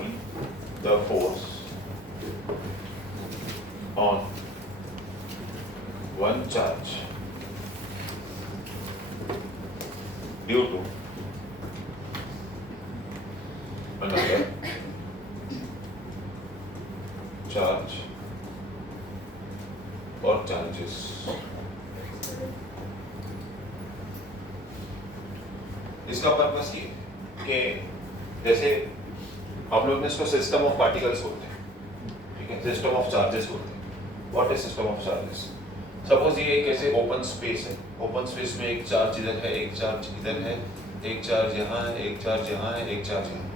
find the force on one charge due to another charge or charges. इसका purpose ये कि जैसे हम लोग ने इसको सिस्टम ऑफ पार्टिकल्स बोलते हैं, ठीक है, सिस्टम ऑफ चार्जेस बोलते हैं। What is system of charges? Suppose ये एक ऐसे ओपन स्पेस है, ओपन स्पेस में एक चार्ज इधर है, एक चार्ज इधर है, एक चार्ज यहाँ है, एक चार्ज यहाँ है, एक चार्ज यहाँ है।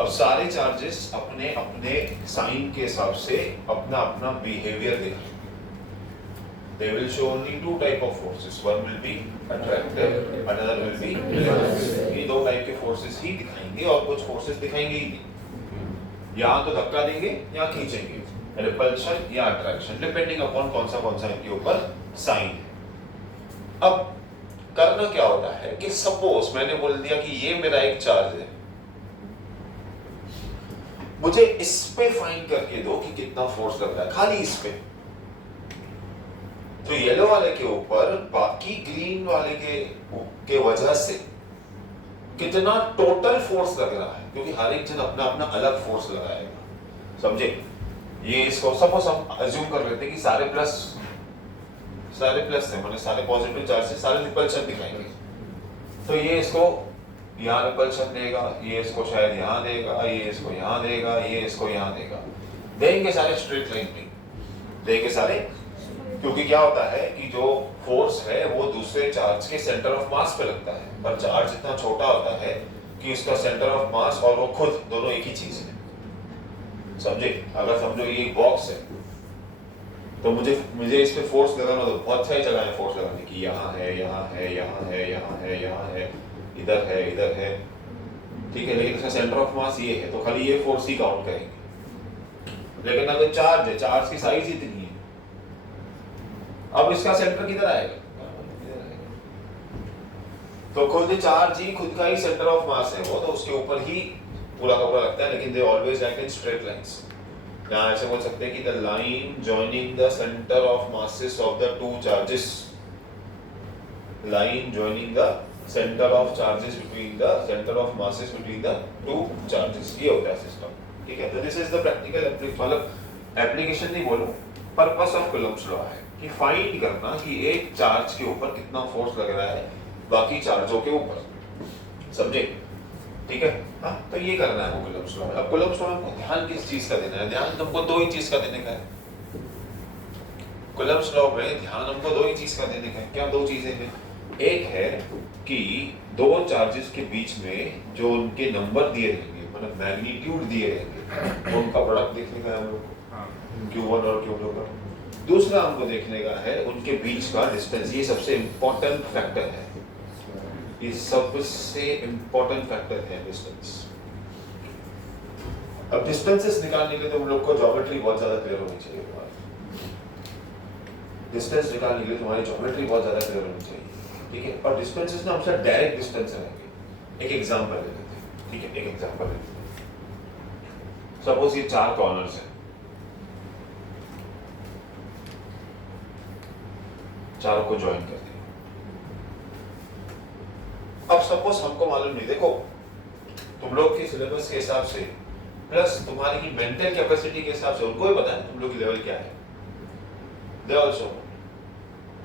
अब सारे चार्जेस अपने अपने साइन के हिसाब से अपना अपना बिहेवियर दिखाएंगे। They will show only two type of forces. One will be attractive, another will be repulsive. ये दो टाइप के फोर्सेस ही दिखाएंगे और कुछ फोर्सेस दिखाएंगे ही नहीं। यहाँ तो धक्का देंगे या खींचेंगे, रिपल्शन या अट्रैक्शन, डिपेंडिंग अपॉन कौन सा इनके ऊपर साइन है। अब करना क्या होता है कि सपोज मैंने बोल दिया कि ये मेरा एक चार्ज है, मुझे इस पे फाइंड करके दो कि कितना फोर्स लग रहा है, खाली इस पे। तो येलो वाले के ऊपर बाकी ग्रीन वाले के वजह से कितना टोटल फोर्स लग रहा है, क्योंकि हर एक जन अपना अपना अलग फोर्स लगाएगा। समझे? ये इसको सपोज हम अज्यूम कर लेते हैं कि सारे प्लस है, माने सारे पॉजिटिव चार्ज से सारे रिपल्शन दिखाएंगे। तो ये इसको यहाँ रिपल्शन देगा, ये इसको शायद यहाँ देगा, ये इसको यहाँ देगा, ये इसको यहाँ देगा। देंगे सारे स्ट्रेट लाइन में, देंगे सारे, क्योंकि क्या होता है कि जो फोर्स है वो दूसरे चार्ज के सेंटर ऑफ मास पे लगता है, पर चार्ज इतना छोटा होता है कि उसका सेंटर ऑफ मास और वो खुद दोनों एक ही चीज है। समझे? अगर समझो ये एक बॉक्स है तो मुझे इस पे फोर्स लगाना हो तो बहुत सारी जगह है फोर्स लगाने की, यहाँ है, यहाँ है, यहाँ है, यहाँ है, यहाँ है, इधर है, ठीक है, लेकिन इसका सेंटर ऑफ मास ये है तो खाली ये फोर्स ही काउंट करेंगे। लेकिन अगर चार्ज है, चार्ज की साइज इतनी है, अब इसका सेंटर किधर आएगा? तो खुद चार्ज ही खुद का ही सेंटर ऑफ मास है वो, तो उसके ऊपर ही पूरा का पूरा लगता है। लेकिन they always like in straight lines. यहाँ ऐसे बोल सकते हैं कि the line joining the centre of masses of the two charges, line joining the centre of charges between the centre of masses between the two charges, ये होता है system. ठीक है, तो this is the practical application नहीं बोलो, purpose of Coulomb's law है कि फाइंड करना कि एक चार्ज के ऊपर कितना फोर्स लग रहा है बाकी चार्जों के ऊपर। समझे? ठीक है, हाँ, तो ये करना है कूलम्ब्स लॉ में। अब कूलम्ब्स लॉ में ध्यान किस चीज का देना है? ध्यान तुमको दो ही चीज का देने का है। कूलम्ब्स लॉ में ध्यान हमको दो ही चीज का देने का है। क्या दो चीजें हैं? एक है कि दो चार्जेस के बीच में जो उनके नंबर दिए रहेंगे, मतलब मैग्नीट्यूड दिए रहेंगे, उनका प्रोडक्ट देखने का है हम लोग को, Q1 और Q2 का। दूसरा हमको देखने का है उनके बीच का डिस्टेंस। ये सबसे इंपॉर्टेंट फैक्टर है, ये सबसे इंपॉर्टेंट फैक्टर है डिस्टेंस। अब डिस्टेंसेस निकालने के लिए तो हम लोग को ज्योमेट्री बहुत ज्यादा क्लियर होनी चाहिए। डिस्टेंस निकालने के लिए तुम्हारी ज्योमेट्री बहुत ज्यादा क्लियर होनी चाहिए। ठीक है, और डिस्टेंसेस ना हमेशा डायरेक्ट डिस्टेंस रहेंगे। एक एग्जांपल ले लेते हैं, ठीक है, एक एग्जांपल ले लेते हैं। सपोज ये चार कॉर्नर्स हैं, चारों को ज्वाइन करते हैं। अब सपोज हमको मालूम नहीं, देखो तुम लोग के सिलेबस के हिसाब से प्लस तुम्हारी मेंटल कैपेसिटी के हिसाब से उनको ही पता है तुम लोग की लेवल क्या है, दे आल्सो।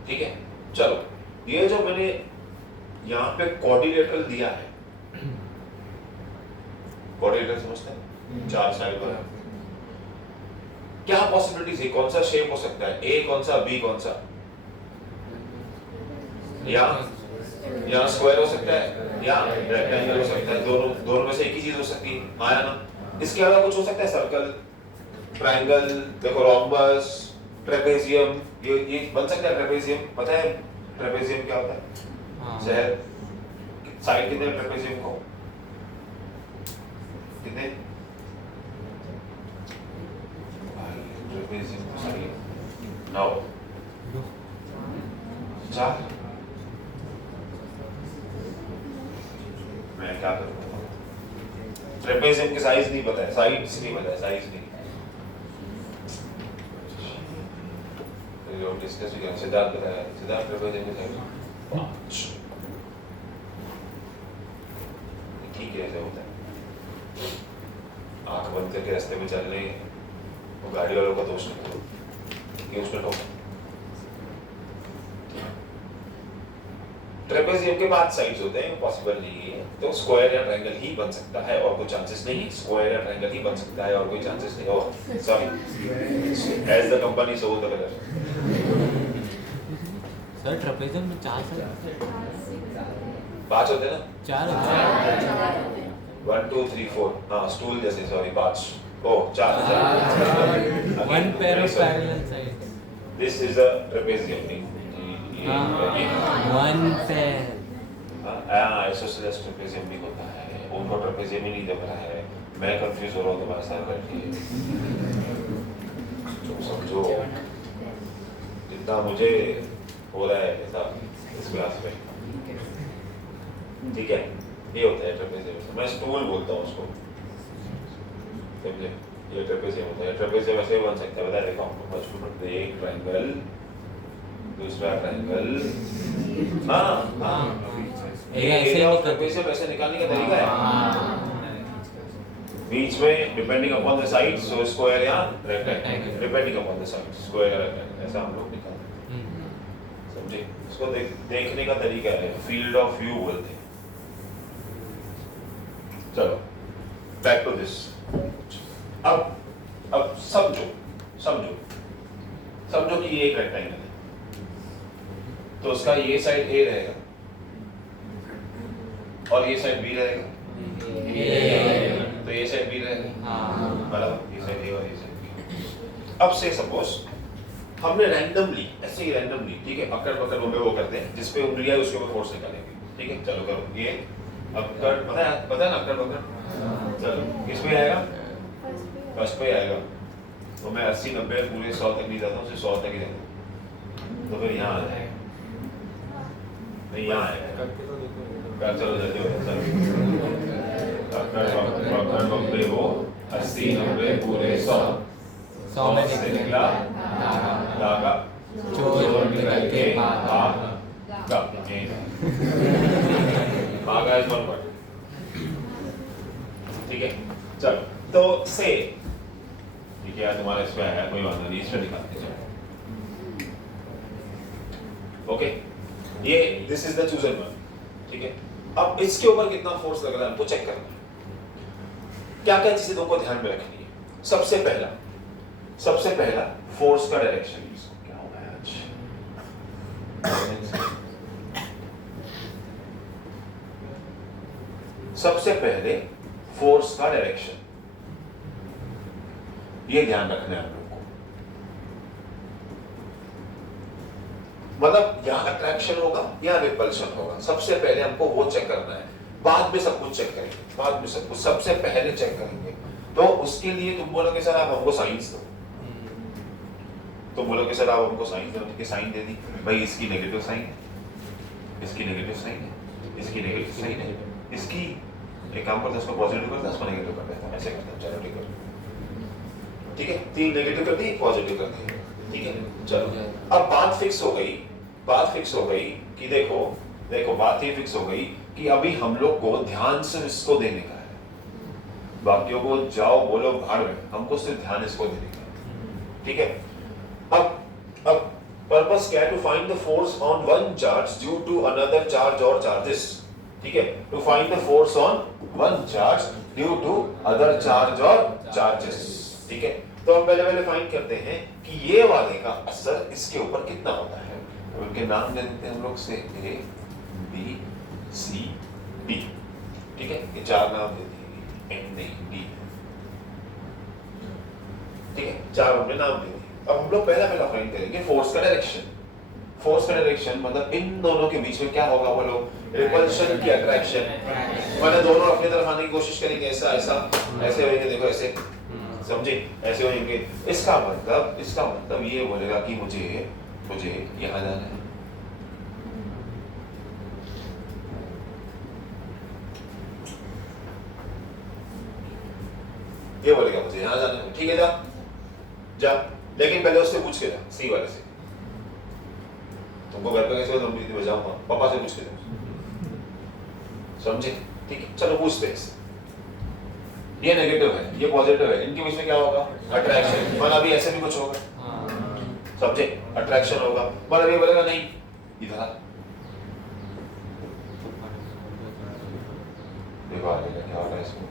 ठीक है, चलो ये जो मैंने यहाँ पे कोऑर्डिनेटर दिया है, कोऑर्डिनेटर समझते हैं? चार साइड पर क्या पॉसिबिलिटीज है? कौन सा शेप हो सकता है? ए कौन सा, बी कौन सा? यहाँ स्क्वायर हो सकता है, या रेक्टेंगल हो सकता है, दोनों में से एक ही चीज हो सकती है। आया ना? इसके अलावा कुछ हो सकता है? सर्कल, ट्रायंगल, देखो रोम्बस, ट्रेपेजियम, ये बन सकता है। ट्रेपेजियम पता है ट्रेपेजियम क्या होता है? शहर साइड कितने ट्रेपेजियम को? कितने? ट्रेपेजियम को साइड 9 4। मैं क्या करूँगा? ट्रेपेजियम की साइज नहीं पता है, साइड्स नहीं पता है, साइज नहीं। जो डिस्कस किया सिद्धार्थ बताया, सिद्धार्थ ट्रेपेजियम की साइज 5। ठीक है, ऐसा होता है। आंख बंद करके रास्ते में चल रहे हैं, वो गाड़ी वालों का दोष नहीं है कि उसमें ठोका। ट्रेपेजियम के 5 साइड्स होते हैं, पॉसिबल नहीं है, तो स्क्वायर या ट्रायंगल ही बन सकता है और कोई चांसेस नहीं है। स्क्वायर या ट्रायंगल ही बन सकता है और कोई चांसेस नहीं हो। Sorry, as the company so the colour. Sir trapezium में 4 साइड 5 होते हैं ना? 4 होते हैं। 1 2 3 4, हाँ स्टूल जैसे, sorry 5, oh 4। One pair of parallel sides. This is a trapezium. One pair. Isosceles trapezium भी होता है, उनको ट्रेपेजियम ही नहीं दिख रहा है, मैं कंफ्यूज हो रहा हूँ तुम्हारे साथ बैठ तो समझो जितना मुझे हो रहा है ऐसा इस क्लास में। ठीक है, ये होता है ट्रेपेजियम, मैं स्टूल बोलता हूँ उसको, समझे? ये ट्रेपेजियम होता है। ट्रेपेजियम ऐसे बन सकता है, बता देखो हमको बचपन में, एक ट्रायंगल, दूसरा ट्रायंगल, हाँ एरिया ऑफ ट्रेपेजियम ऐसे निकालने का तरीका है। बीच में depending upon the side, so square या rectangle, depending upon the side, square या रेक्टेंगल, ऐसा हम लोग निकालते हैं। समझे? इसको देखने का तरीका है, फील्ड ऑफ व्यू बोलते हैं। चलो बैक टू दिस। अब समझो कि ये एक रेक्टेंगल है, तो उसका ये साइड ए रहेगा और ये साइड बी रहेगा, तो ये साइड बी रहेगा, मतलब ये साइड ए और ये साइड बी। अब से सपोज हमने रैंडमली, ऐसे ही रैंडमली, ठीक है, अक्कड़ पकड़ में वो करते हैं, जिस पे उंगलियां है उसके ऊपर फोर्स निकालेंगे। ठीक है, चलो करो। ये अक्कड़ पता है ना, अक्कड़ पकड़, चलो किस पे आएगा? फर्स्ट पे आएगा। तो मैं 80 90 पूरे 100 तक नहीं जाता हूँ, सिर्फ 100 तक ही जाता हूँ, तो फिर यहाँ आ जाएगा, नहीं यहाँ आएगा। चलो जल्दी हो, चलो वो 80 90 पूरे 100 में से निकला धागा, चोर निकल के भागा इस वन वर्ड। ठीक है, चलो तो से ठीक है, तुम्हारे इसमें आया, कोई बात नहीं, इसमें निकालते चलो। ओके, ये this is the chosen one. ठीक है, अब इसके ऊपर कितना फोर्स लग रहा है हमको चेक करना है। क्या क्या चीजें तुमको ध्यान में रखनी है? सबसे पहला फोर्स का डायरेक्शन। क्या होगा आज? सबसे पहले फोर्स का डायरेक्शन, ये ध्यान रखना है हम लोग को। मतलब यहां अट्रैक्शन होगा या रिपल्शन होगा, सबसे पहले हमको वो चेक करना है। बाद में सब कुछ चेक करेंगे, बाद में सब कुछ, सबसे पहले चेक करेंगे। तो उसके लिए तुम बोलोगे सर आप हमको साइंस दो, तो बोलोगे सर आप हमको साइंस दो, ठीक है साइन दे दी भाई, इसकी नेगेटिव साइन है, इसकी नेगेटिव साइन है, इसकी नेगेटिव साइन है, इसकी एक काम करता है, उसको पॉजिटिव करता है, उसको नेगेटिव कर देता है, ऐसे करता है। चलो ठीक है, ठीक है, 3 नेगेटिव कर दी, पॉजिटिव कर दी, ठीक है। चलो अब बात फिक्स हो गई कि देखो बात ये फिक्स हो गई कि अभी हम लोग को ध्यान सिर्फ इसको देने का है, बाकियों को जाओ बोलो भाड़ में, हमको सिर्फ ध्यान इसको देने का है। ठीक है, अब पर्पस क्या है? To find the force on one charge due to another charge और चार्जेस। ठीक है, to find the force on one charge due to other charge और चार्जेस। ठीक है, तो हम पहले फाइंड करते हैं कि ये वाले का असर इसके ऊपर कितना होता है। तो उनके नाम दे देते हैं हम लोग से, ए बी सी डी। ठीक है, ये 4 नाम दे दिए, एन नहीं डी। ठीक है, 4 हमने नाम दे दिए। अब हम लोग पहला फाइंड करेंगे फोर्स का डायरेक्शन। फोर्स का डायरेक्शन मतलब इन दोनों के बीच में क्या होगा, वो लोग रिपल्शन की अट्रैक्शन, मतलब दोनों अपनी तरफ आने की कोशिश करेंगे, ऐसा ऐसे होंगे, देखो ऐसे, समझे, ऐसे होंगे। इसका मतलब ये बोलेगा कि मुझे यहाँ जाना है। ये बोलेगा मुझे यहाँ जाना है, ठीक है जा जा, लेकिन पहले उससे पूछ के जा, सी वाले से। तुमको घर पे कैसे तुम भी बजाऊंगा, पापा से पूछ के जाओ, समझे? ठीक है, चलो पूछते हैं इससे। ये नेगेटिव है, ये पॉजिटिव है, इनके बीच में क्या होगा? अट्रैक्शन। मतलब अभी ऐसे भी कुछ होगा, समझे? अट्रैक्शन होगा। मतलब ये बोलेगा नहीं इधर आ, देखो आगे क्या हो रहा है इसको,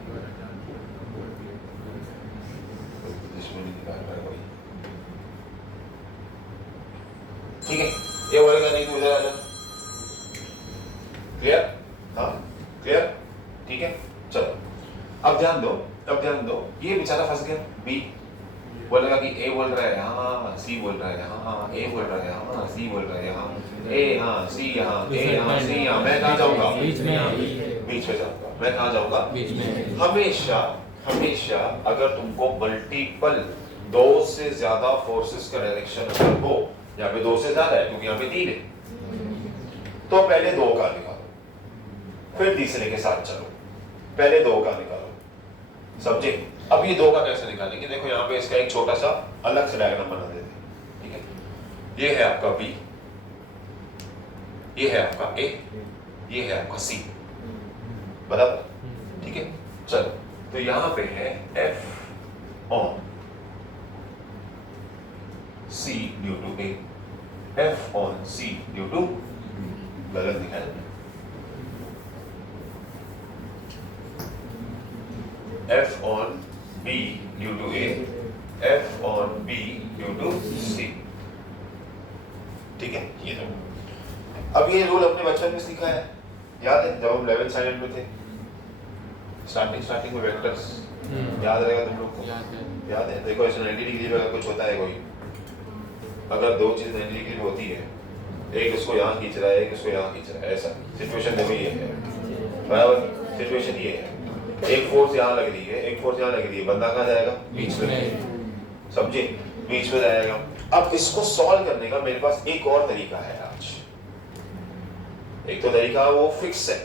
दुश्मनी निकाल रहा है कोई, ठीक है? ये बोलेगा नहीं तू इधर आ जा, क्लियर? हाँ क्लियर, ठीक है। चलो अब ध्यान दो, अब ध्यान दो, ये बेचारा फंस गया। बी बोलेगा कि ए बोल रहा है हाँ, सी बोल रहा है हाँ, ए बोल रहा है हाँ, सी बोल रहा है हाँ, ए हाँ सी यहाँ, ए हाँ सी यहाँ, मैं कहाँ जाऊँगा? बीच में, बीच में जाऊँगा। मैं कहाँ जाऊँगा? बीच में। हमेशा हमेशा अगर तुमको मल्टीपल दो से ज्यादा फोर्सेस का डायरेक्शन अगर हो, यहाँ पे दो से ज्यादा है क्योंकि यहाँ पे तीन है, तो पहले दो का निकालो, फिर तीसरे के साथ चलो, पहले दो का निकालो, समझे? अब ये दो का कैसे निकालेंगे? देखो यहाँ पे इसका एक छोटा सा अलग से डायग्राम बना देते हैं, ठीक है? ये है आपका बी, ये है आपका ए, ये है आपका सी, बराबर, ठीक है? चलो तो यहाँ पे है F on C due to A, F on C due to, गलत लिखा है, F on B due to A, F on B due to C, ठीक है? ये दो। अब ये रूल अपने बचपन में सीखा है, याद है जब हम 11th स्टैंडर्ड में थे, स्टार्टिंग में वेक्टर्स, याद रहेगा तुम लोग को? याद है? देखो ऐसे 90 डिग्री में अगर कुछ होता है कोई, अगर दो चीज 90 डिग्री में होती है, एक उसको यहाँ खींच रहा है, एक उसको यहाँ खींच रहा है, ऐसा सिचुएशन देखो ये है, बराबर? सिचुएशन ये है, एक फोर्स यहाँ लग रही है, एक फोर्स यहाँ लग रही है, बंदा कहाँ जाएगा? बीच में, समझे? बीच में जाएगा। अब इसको सॉल्व करने का मेरे पास एक और तरीका है आज। एक तो तरीका वो फिक्स है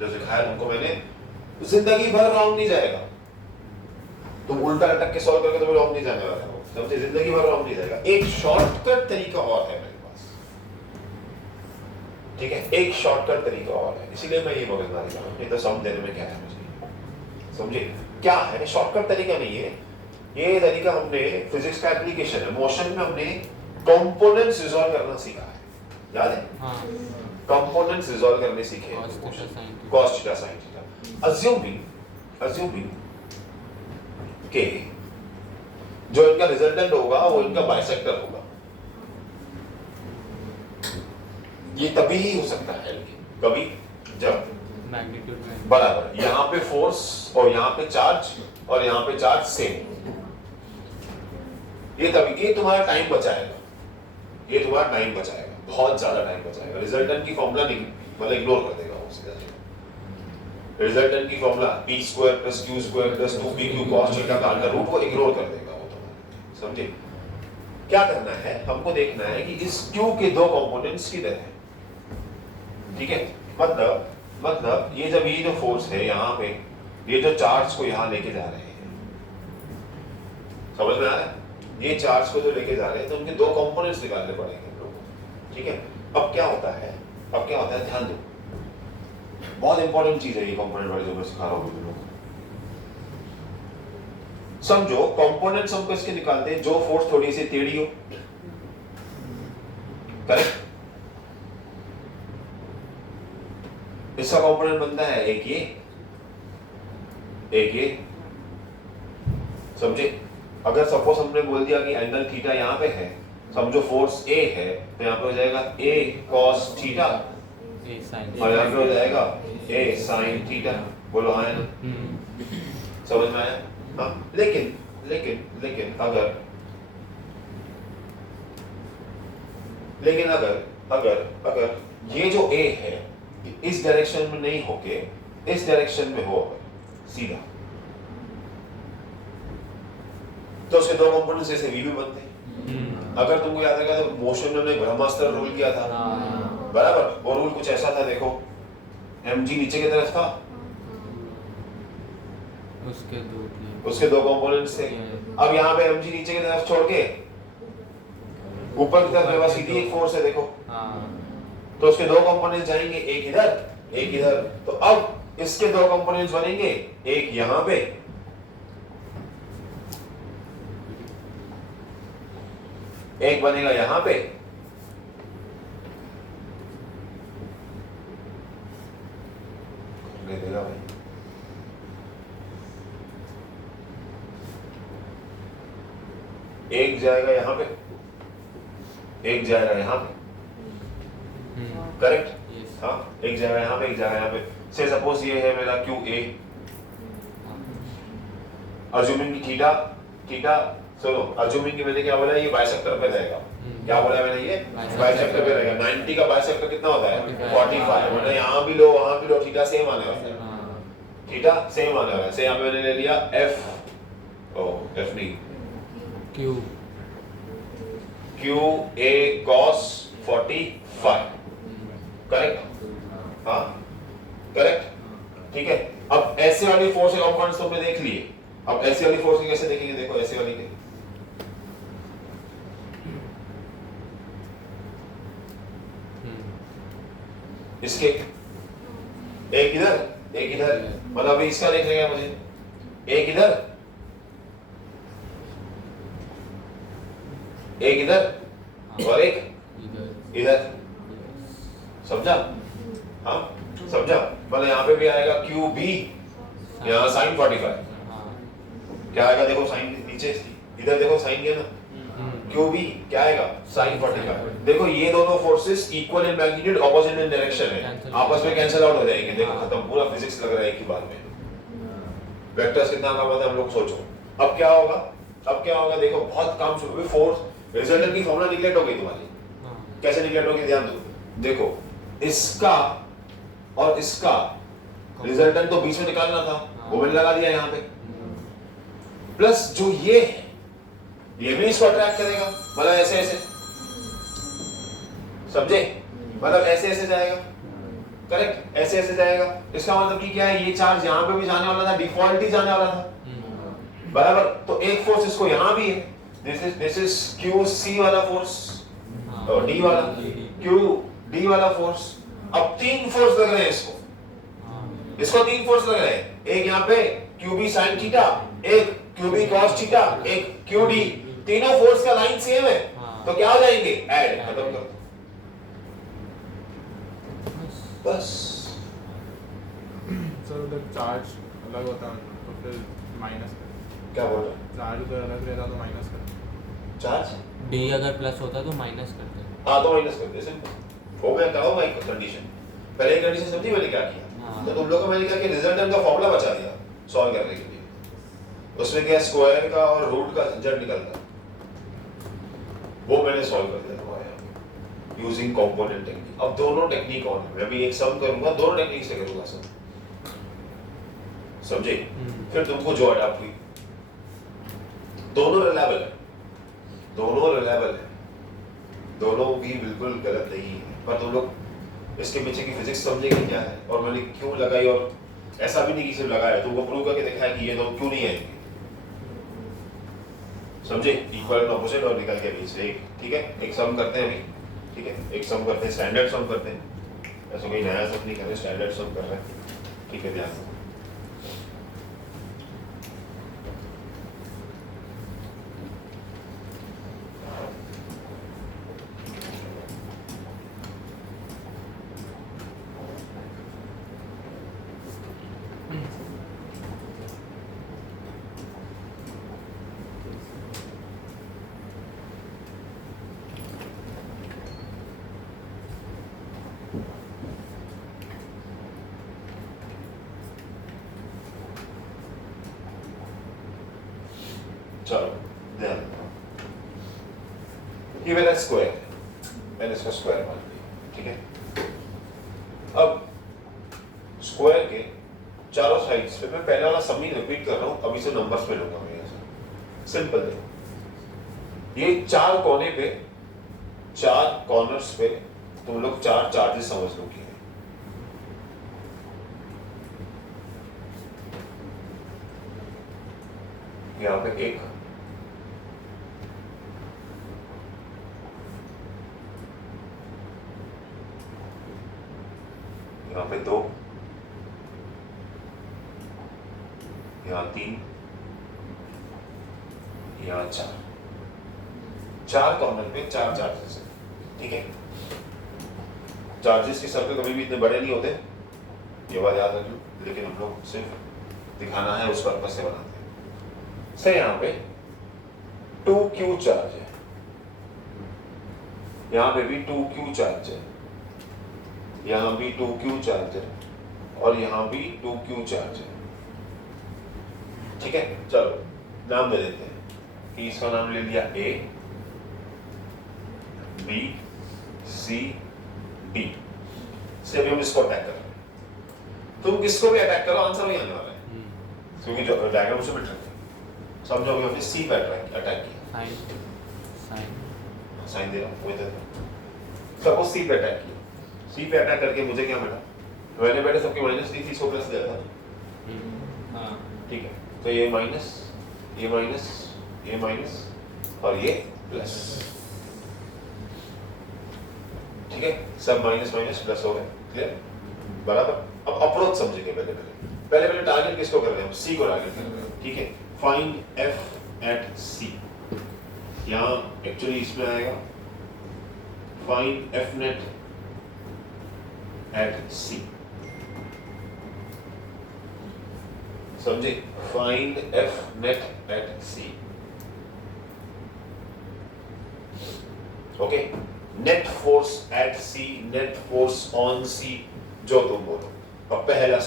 जो सिखाया तुमको मैंने, जिंदगी भर रॉन्ग नहीं जाएगा, तुम उल्टा अटक के सॉल्व करके तुम्हें रॉन्ग नहीं जाने वाला है, समझे? जिंदगी भर रॉन्ग नहीं जाएगा। एक शॉर्टकट तरीका और है मेरे पास, ठीक है? एक शॉर्टकट तरीका और है, इसीलिए मैं ये मगजमारी कर रहा हूं, नहीं तो समझ देने में क्या है मुझे, समझे? क्या है? शॉर्टकट तरीका नहीं है ये तरीका, हमने फिजिक्स का एप्लीकेशन है, मोशन में हमने कंपोनेंट्स रिजॉल्व करना सीखा है, याद है? हाँ, कंपोनेंट्स रिजॉल्व करने सीखे हैं, cos theta sin theta. Assuming के जो इनका रिजल्टेंट होगा वो इनका बाइसेक्टर होगा, ये तभी ही हो सकता है, कभी जब मैग्नीट्यूड में बराबर यहाँ पे फोर्स और यहाँ पे चार्ज और यहाँ पे चार्ज सेम, ये तभी, ये तुम्हारा टाइम बचाएगा, ये तुम्हारा टाइम बचाएगा, बहुत ज्यादा टाइम बचाएगा। रिजल्टेंट की फॉर्मूला नहीं मतलब इग्नोर कर देगा वो सीधा, रिजल्टेंट की formula p square plus q square plus 2pq cos theta का अंडर रूट वो इग्नोर कर देगा वो तुम्हारा, समझे? क्या करना है? हमको देखना है कि इस q के दो कंपोनेंट्स किधर है, ठीक है? मतलब ये जब ये जो फोर्स है यहाँ पे, ये जो चार्ज को यहाँ लेके जा रहे हैं, समझ में आ रहा है? ये चार्ज को जो लेके जा रहे हैं तो उनके दो कंपोनेंट्स निकालने पड़ेंगे हम लोगों को, ठीक है? अब क्या होता है, ध्यान दो, बहुत इंपॉर्टेंट चीज है ये कंपोनेंट वाली जो मैं सिखा रहा हूँ तुम लोगों को। समझो कंपोनेंट्स हमको इसके निकालते हैं जो फोर्स थोड़ी सी टेढ़ी हो, करेक्ट? इसका कंपोनेंट बनता है एक ये, समझे? अगर सपोज हमने बोल दिया कि एंगल थीटा यहाँ पे है, समझो फोर्स A है, तो यहाँ पे हो जाएगा A cos थीटा और यहाँ पे हो जाएगा A sin थीटा, बोलो हाँ ना? समझ में आया? हाँ, लेकिन अगर ये जो A है इस डायरेक्शन में नहीं होके इस डायरेक्शन में हो सीधा, तो उसके दो कंपोनेंट्स जैसे V भी बनते हैं। अगर तुमको याद रहेगा तो मोशन में हमने ब्रह्मास्त्र रूल किया था, बराबर? वो रूल कुछ ऐसा था, देखो mg नीचे की तरफ था, उसके दो उसके दो कंपोनेंट्स थे। अब यहाँ पे mg नीचे की तरफ छोड़ के ऊपर की तरफ मेरे पास सीधी एक फोर्स है, देखो। तो उसके दो कंपोनेंट्स जाएंगे, एक इधर एक इधर। तो अब इसके दो कंपोनेंट्स बनेंगे, एक यहाँ पे, एक बनेगा यहाँ पे। नहीं देगा भाई, एक जाएगा यहाँ पे, एक जाएगा यहाँ पे, करेक्ट? हाँ, एक जाएगा यहाँ पे, एक जाएगा यहाँ पे। से सपोज ये है मेरा क्यू ए, अज्यूमिंग की थीटा, थीटा सुनो, अज्यूमिंग की मैंने क्या बोला, ये बाइसेक्टर पे रहेगा। क्या बोला मैंने, ये बाइसेक्टर पे रहेगा। 90 का बाइसेक्टर कितना होता है? 45। मतलब यहाँ भी लो वहां भी लो, थीटा सेम आने वाला है, थीटा सेम आने वाला है। से यहाँ पे मैंने ले लिया एफ, ओ एफ नहीं, Q, Q A cos 45, correct? हाँ करेक्ट, ठीक है। अब ऐसे वाली फोर्स के कंपोनेंट्स तुमने देख लिए, अब ऐसे वाली फोर्स की कैसे देखेंगे? देखो ऐसे वाली के, इसके एक इधर एक इधर, मतलब अभी इसका देखने का मुझे, एक इधर एक इधर और एक इधर, समझा? हाँ समझा? मतलब यहाँ पे भी आएगा क्यू बी, यहाँ साइन 45, क्या आएगा देखो, साइन नीचे इधर देखो, साइन क्या ना, क्यू बी क्या आएगा, साइन 45। देखो ये दोनों forces equal in magnitude, opposite in direction है, आपस में कैंसिल आउट हो जाएंगे। देखो खत्म, पूरा फिजिक्स लग रहा है एक ही बार में। वेक्टर्स कितना काम आता है हम लोग सोचो। अब क्या होगा, अब क्या होगा, देखो बहुत काम शुरू हुई। फोर्स रिजल्टेंट की फॉर्मूला निगलेक्ट हो गई तुम्हारी। कैसे निगलेक्ट होगी, ध्यान दो। देखो इसका और इसका रिजल्टेंट तो बीच में निकालना था, वो मैंने लगा दिया यहाँ पे। प्लस जो ये है, ये भी इसको अट्रैक्ट करेगा, मतलब ऐसे ऐसे, समझे? मतलब ऐसे ऐसे जाएगा, करेक्ट? ऐसे ऐसे जाएगा। इसका मतलब कि क्या है, ये चार्ज यहाँ पे भी जाने वाला था, डिफॉल्ट ही जाने वाला था, बराबर। तो एक फोर्स इसको यहाँ भी है, दिस इज क्यू सी वाला फोर्स और डी वाला, क्यू डी वाला फोर्स। अब तीन फोर्स लग रहे हैं इसको तीन फोर्स लग रहे हैं। एक यहाँ पे क्यू बी साइन थीटा, एक क्यू बी कॉस थीटा, एक क्यू डी। तीनों फोर्स का लाइन सेम है, तो क्या हो जाएंगे, ऐड, खत्म कर दो बस। सर उधर चार्ज अलग होता है तो फिर माइनस कर, क्या बोल रहे हैं? चार्ज उधर अलग रहता तो माइनस कर, चार्ज डी अगर प्लस होता तो माइनस करते हैं। हाँ तो माइनस कर दे, सिंपल हो गया। क्या होगा एक कंडीशन, पहले एक कंडीशन समझी मैंने क्या किया? तो तुम लोगों को मैंने क्या किया, रिजल्टेंट का फॉर्मूला बचा दिया सॉल्व करने के लिए। उसमें क्या, स्क्वायर का और रूट का झंझट निकलता, वो मैंने सॉल्व कर दिया तुम्हारे यूजिंग कंपोनेंट टेक्निक। अब दोनों टेक्निक ऑन है, मैं भी एक सम करूंगा, दोनों टेक्निक से करूंगा सम, समझे? फिर तुमको जो अडॉप्ट हुई, दोनों रिलायबल है, दोनों रिलायबल है, दोनों भी बिल्कुल गलत नहीं है। पर तुम लोग इसके पीछे की फिजिक्स समझेंगे क्या है, और मैंने क्यों लगाई, और ऐसा भी नहीं कि सिर्फ लगाया, तुमको प्रूव करके दिखाया कि ये दो क्यों नहीं आएंगे, समझे? इक्वल एंड ऑपोजिट और निकल के बीच से एक, ठीक है? एक सम करते हैं अभी, ठीक है? एक सम करते हैं, स्टैंडर्ड सम करते हैं, ऐसा कोई नया सम नहीं कर रहे, स्टैंडर्ड सम कर रहे हैं, ठीक है? ध्यान दो। चलो ध्यान, ये मेरा स्क्वायर है, मैंने इसको स्क्वायर मान लिया, ठीक है? अब स्क्वायर के चारों साइड्स पे मैं पहले वाला सम ही रिपीट कर रहा हूं, अभी से नंबर्स में लूंगा मैं ऐसा सिंपल है। ये चार कोने पे, चार कॉर्नर्स पे तुम लोग चार चार्जेस समझ लो कि यहाँ पे 1, यहाँ पे 2, यहाँ 3, यहाँ 4, 4 कॉर्नर पे 4 चार्जेस है, ठीक है। चार्जेस के सर्कल कभी भी इतने बड़े नहीं होते, ये बात याद रख लो, लेकिन हम लोग सिर्फ दिखाना है उस पर्पस से बनाते हैं। से यहाँ पे 2q चार्ज है, यहाँ पे भी 2q चार्ज है, यहाँ भी 2q चार्ज है और यहाँ भी 2q चार्ज है, ठीक है। चलो नाम दे देते हैं कि इसका नाम ले लिया A, B, C, D से अभी हम इसको अटैक कर रहे हैं। तुम किसको भी अटैक करो आंसर वही आने वाला है, क्योंकि जो डायग्राम से बिट रखते हैं। समझो हमने C पे अटैक किया, साइन दे रहा हूँ, वही दे रहा हूँ। सपोज C पे अटैक किया, C पे अटैक करके मुझे क्या मिला, मैंने पहले सबके माइनस दी थी, इसको प्लस दिया था, हाँ ठीक है। तो ये माइनस, ये माइनस, ये माइनस और ये प्लस, ठीक है। सब माइनस माइनस प्लस हो गए, क्लियर, बराबर। अब अप्रोच समझेंगे पहले टारगेट किसको कर रहे हैं हम, C को टारगेट कर रहे हैं, ठीक है। फाइंड F एट C, यहाँ एक्चुअली इसमें आएगा find F net at C, समझे, find F net at C, okay. Net force at C, net force on C, जो तुम बोलो। अब पहला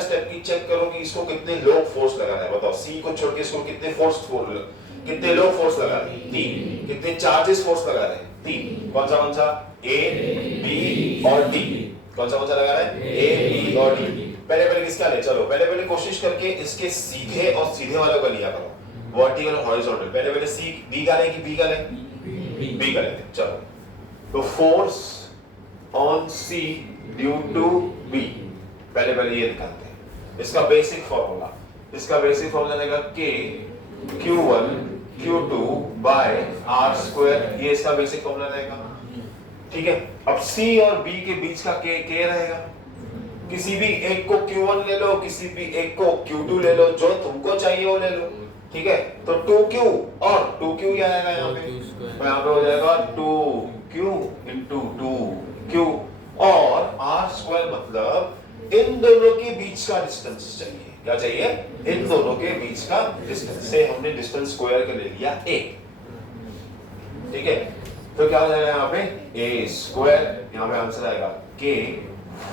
स्टेप की चेक करो कि इसको कितने लो फोर्स लगा रहा है, बताओ। C को छोड़ के इसको कितने कितने लो फोर्स लगा रहे हैं, 3। कितने चार्जेस फोर्स लगा रहे हैं, 3। कौन सा A, B और D, कौन सा लगा रहा है, A, B और D। पहले किसका ले, चलो पहले कोशिश करके इसके सीधे और सीधे वालों का लिया करो, वर्टिकल और हॉरिजॉन्टल। पहले C, D का ले कि B का ले, B का लेते हैं, चलो। तो force on C due to B, पहले ये निकालते हैं। इसका बेसिक फॉर्मूला रहेगा K Q1 Q2 by R square, ये इसका बेसिक फॉर्मूला रहेगा, ठीक है। अब C और B के बीच का K रहेगा, किसी भी एक को Q1 ले लो, किसी भी एक को Q2 ले लो, जो तुमको चाहिए वो ले लो, ठीक है। तो 2Q और 2Q क्या आएगा यहाँ पे, तो यहाँ पे हो जाएगा 2Q into 2Q और R स्क्वायर, मतलब इन दोनों के बीच का डिस्टेंस चाहिए। क्या चाहिए, इन दोनों के बीच का डिस्टेंस, से हमने डिस्टेंस स्क्वायर कर ले लिया A, ठीक है। तो क्या हो जाएगा यहाँ पे A स्क्वायर, यहाँ पे आंसर आएगा K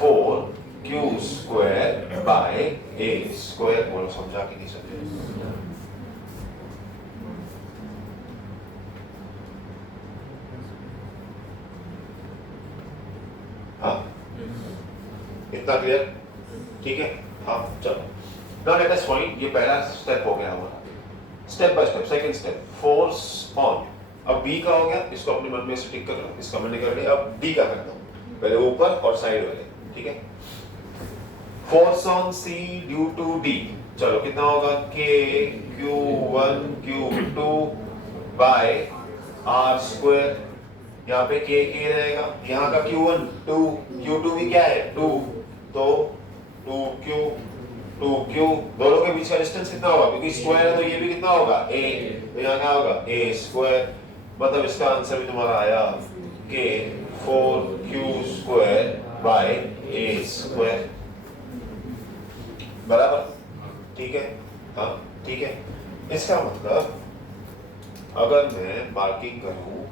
4Q square by A square. बोलो समझा कि नहीं समझे, हाँ इतना क्लियर, ठीक है। हाँ चलो, नाउ लेट अस फाइंड, ये पहला स्टेप हो गया हमारा। Step by step, second step, force on. अब B का हो गया, इसको अपने मन में से टिक कर लो, इसका मैंने कर लिया। अब D का करता हूँ, पहले ऊपर और साइड वाले, ठीक है। Force on C due to D, चलो कितना होगा, K Q1 Q2 by R square. यहाँ पे K रहेगा, यहाँ का Q1 2, Q2 भी क्या है 2, तो 2Q, दोनों के बीच का डिस्टेंस कितना होगा, क्योंकि स्क्वायर है तो ये भी कितना होगा A, तो यहाँ क्या होगा A स्क्वायर। मतलब इसका आंसर भी तुम्हारा आया K 4Q square by A square, बराबर, ठीक है। हाँ ठीक है। इसका मतलब अगर मैं मार्किंग करूं,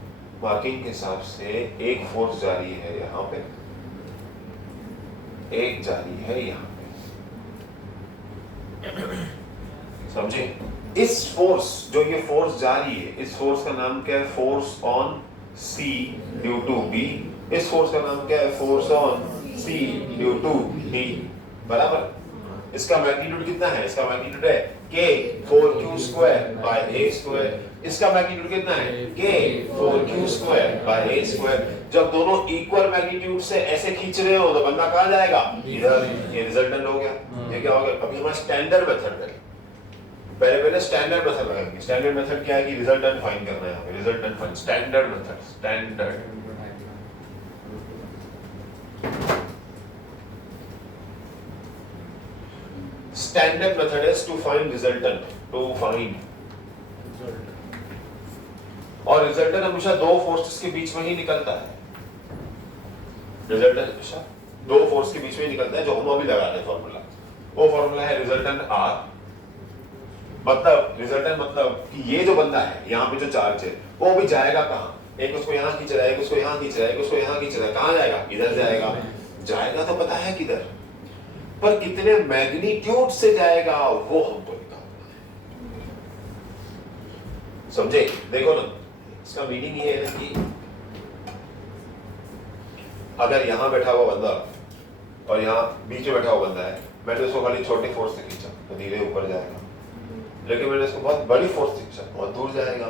मार्किंग के हिसाब से एक फोर्स जारी है यहाँ पे, एक जारी है यहाँ पे, समझे। इस फोर्स, जो ये फोर्स जारी है, इस फोर्स का नाम क्या है, force on C due to B। इस फोर्स का नाम क्या है, force on C due to D, बराबर। इसका मैग्नीट्यूड कितना है, इसका मैग्नीट्यूड है K 4Q square by A square. इसका मैग्नीट्यूड कितना है, K 4Q square by A square. जब दोनों इक्वल मैग्नीट्यूड से ऐसे खींच रहे हो तो बंदा कहाँ जाएगा, इधर। ये रिजल्टेंट हो गया, ये क्या हो गया। अभी हमारा स्टैंडर्ड मेथड है, पहले स्टैंडर्ड मेथड लगाएंगे। स्टैंडर्ड मेथड क्या है कि रिजल्टेंट फाइंड करना है यहाँ पे, resultant find, standard method, standard. Standard method is to find resultant, to find, और रिजल्टेंट हमेशा दो फोर्सेस के बीच में ही निकलता है। रिजल्टेंट हमेशा दो फोर्स के बीच में ही निकलता है, जो हम अभी लगा रहे हैं फॉर्मूला। वो फॉर्मूला है रिजल्टेंट आर, मतलब रिजल्टेंट मतलब कि ये जो बंदा है यहाँ पे जो चार्ज है वो भी जाएगा कहाँ, एक उसको यहाँ खींच रहा है, एक उसको यहाँ खींच रहा है, एक उसको यहाँ खींच रहा है, कहाँ जाएगा, इधर जाएगा। जाएगा तो पता है किधर, पर कितने मैग्नीट्यूड से जाएगा वो हमको निकालना है। समझे? देखो ना, इसका मीनिंग ये है ना कि अगर यहाँ बैठा हुआ बंदा और यहाँ बीच में बैठा हुआ बंदा है, मैंने उसको खाली छोटे फोर्स से खींचा तो धीरे ऊपर जाएगा, लेकिन मैंने उसको बहुत बड़ी फोर्स से खींचा बहुत दूर जाएगा।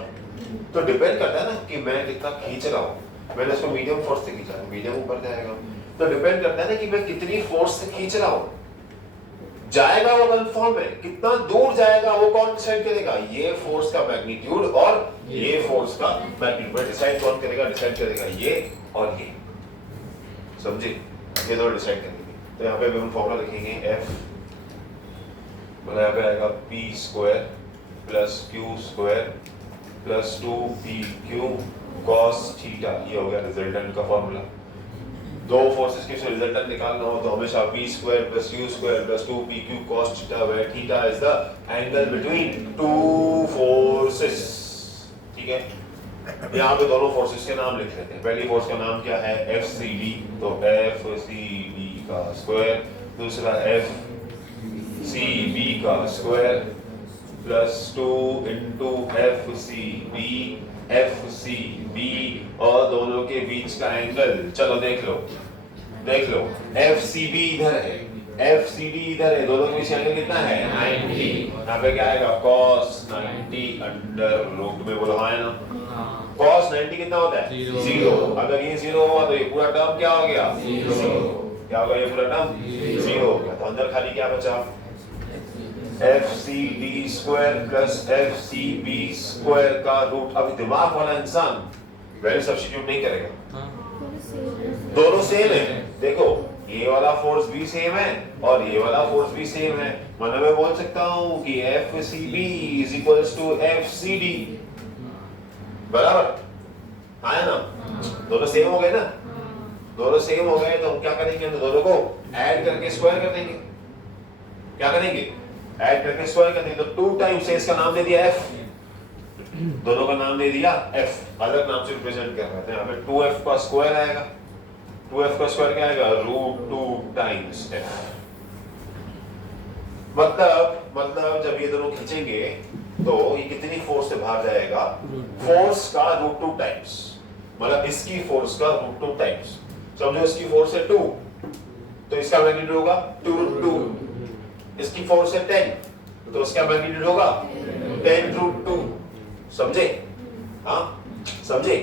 तो डिपेंड करता है ना कि मैं कितना खींच रहा हूँ। मैंने उसको मीडियम फोर्स से खींचा तो मीडियम ऊपर जाएगा। तो डिपेंड करता है ना कि मैं कितनी फोर्स से खींच रहा हूँ। जाएगा वो कंफर्म है, कितना दूर जाएगा वो कौन डिसाइड करेगा? ये फोर्स का मैग्नीट्यूड और ये फोर्स का मैग्नीट्यूड डिसाइड कौन करेगा? डिसाइड करेगा ये और ये। समझे? ये दोनों डिसाइड करेंगे। तो यहाँ पे हम फॉर्मूला लिखेंगे F, मतलब यहाँ पे आएगा P square plus Q square plus 2PQ cos theta. ये हो गया रिजल्टेंट का फॉर्मूला। दो फोर्सेस के रिजल्टेंट निकालना हो तो हमेशा P square plus Q square plus 2PQ cos theta, where theta is the angle between two forces. ठीक है, यहाँ पे दोनों फोर्सेस के नाम लिख लेते हैं। पहली फोर्स का नाम क्या है? FCD, तो FCD का स्क्वायर, दूसरा FCB का स्क्वायर प्लस 2 इंटू FCB और दोनों के बीच का एंगल। चलो देख लो FCB इधर है, FCD इधर है, दोनों के बीच एंगल कितना है? 90। यहाँ पे क्या आएगा? cos 90 अंडर रूट में, बोलो हाँ है ना? cos 90 कितना होता है? 0। अगर ये 0 हुआ तो ये पूरा टर्म क्या हो गया? 0। क्या होगा? ये पूरा टर्म 0 हो गया। तो अंदर खाली क्या बचा? FCD square plus FCB square का रूट। अभी दिमाग वाला इंसान वैल्यू सब्स्टिट्यूट नहीं करेगा, दोनों सेम है। देखो ये वाला फोर्स भी सेम है और ये वाला फोर्स भी सेम है, मतलब मैं बोल सकता हूँ कि FCB is equals to FCD, बराबर आया ना? दोनों सेम हो गए ना? दोनों सेम हो गए तो हम क्या करेंगे? तो दोनों को ऐड करके स्क्वायर कर देंगे। क्या करेंगे? ऐड करके स्क्वायर कर देंगे। तो 2 टाइम्स इसका नाम दे दिया F, दोनों का नाम दे दिया F, अलग नाम से रिप्रेजेंट कर रहे थे। यहाँ पे 2F का स्क्वायर आएगा। 2F का स्क्वायर क्या आएगा? √2 टाइम्स F। मतलब जब ये दोनों खींचेंगे तो ये कितनी फोर्स से बाहर जाएगा? फोर्स का √2 टाइम्स, मतलब इसकी फोर्स का √2 टाइम्स। समझो इसकी फोर्स है 2 तो इसका मैग्नीट्यूड होगा 2√2। इसकी फोर्स है 10 तो इसका मैग्नीट्यूड होगा 10√2। समझे? हाँ समझे?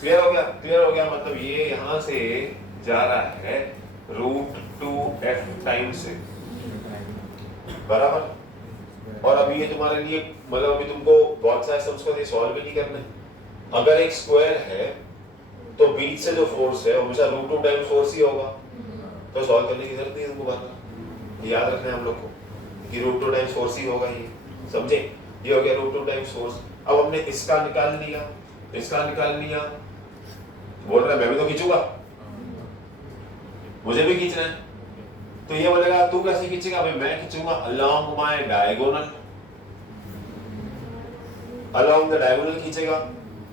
क्लियर हो गया? क्लियर हो गया। मतलब ये यहां से जा रहा है √2F टाइम से, बराबर। और अभी ये तुम्हारे लिए, मतलब अभी तुमको बहुत सारे सम्स को सॉल्व भी नहीं करने। अगर एक स्क्वायर है तो बीच से जो फोर्स है हमेशा √2 टाइम्स फोर्स ही होगा, तो सॉल्व करने की जरूरत नहीं है तुमको। बात याद रखना है हम लोग को कि √2 टाइम्स फोर्स ही होगा ये। समझे? ये हो गया √2 टाइम्स फोर्स। अब हमने इसका निकाल लिया, इसका निकाल लिया, बोल रहा है मैं भी तो खींचूंगा, मुझे भी खींचना है। तो ये बोलेगा तू कैसे खींचेगा? भाई मैं खींचूंगा along my diagonal, along the diagonal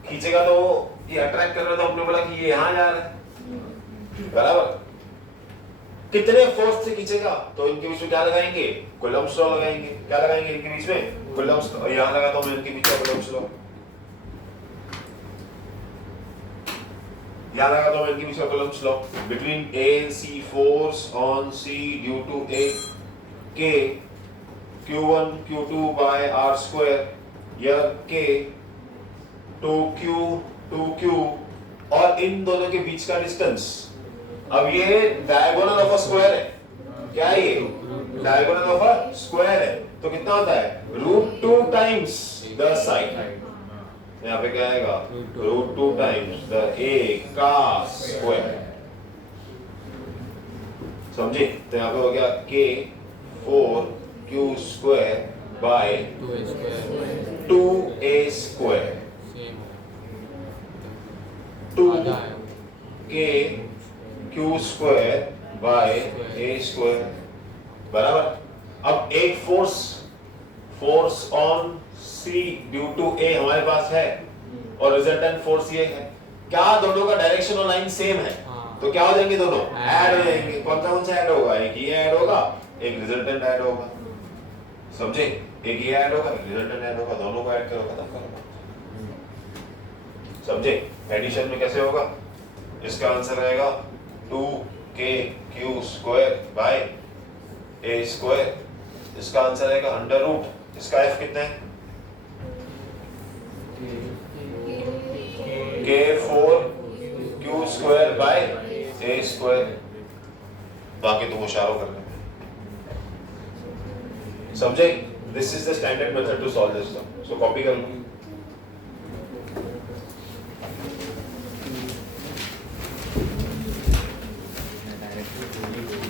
खींचेगा तो ये अट्रैक्ट कर रहा था, हमने बोला कि ये यहाँ जा रहा है, बराबर। कितने फोर्स से खींचेगा? तो इनके बीच में क्या लगाएंगे? कूलम्ब्स लॉ लगाएंगे। क्या लगाएंगे इनके बीच में? Coulomb's law. यहाँ लगाता हूँ मैं इनके बीच में कूलम्ब्स लॉ, यहाँ लगाता हूँ मैं इनके बीच में coulomb's law. Between A and C, force on C due to A K Q1 Q2 by R square या K 2Q और इन दोनों के बीच का डिस्टेंस। अब ये डायगोनल ऑफ अ स्क्वायर है। क्या है ये? डायगोनल ऑफ अ स्क्वायर है। तो कितना होता है? √2 टाइम्स द साइन, यहाँ पे क्या आएगा रूट 2 टाइम्स द a का स्क्वायर, समझे? तो यहाँ पे हो गया k 4q square by 2a square 2a square same 2 आधा है k q square by a square बराबर। अब एक force on C due to A हमारे पास है और रिजल्टेंट फोर्स ये है, क्या दोनों का डायरेक्शन और लाइन सेम है? हाँ। तो क्या हो जाएंगे दोनों? Add। ऐड हो जाएंगे। कौन सा ऐड होगा? एक ये ऐड होगा, एक रिजल्टेंट ऐड होगा, समझे? एक ये ऐड होगा, एक रिजल्टेंट ऐड होगा, दोनों को ऐड करो, खत्म करो, समझे? एडिशन में कैसे होगा? इसका आंसर आएगा 2kq square by a square, इसका आंसर आएगा अंडर रूट, इसका f कितना है? k4q square by a square, बाकी तुम होशियार हो करने में, समझे? This is the standard method to solve this sum, so copy कर लो। डायरेक्टली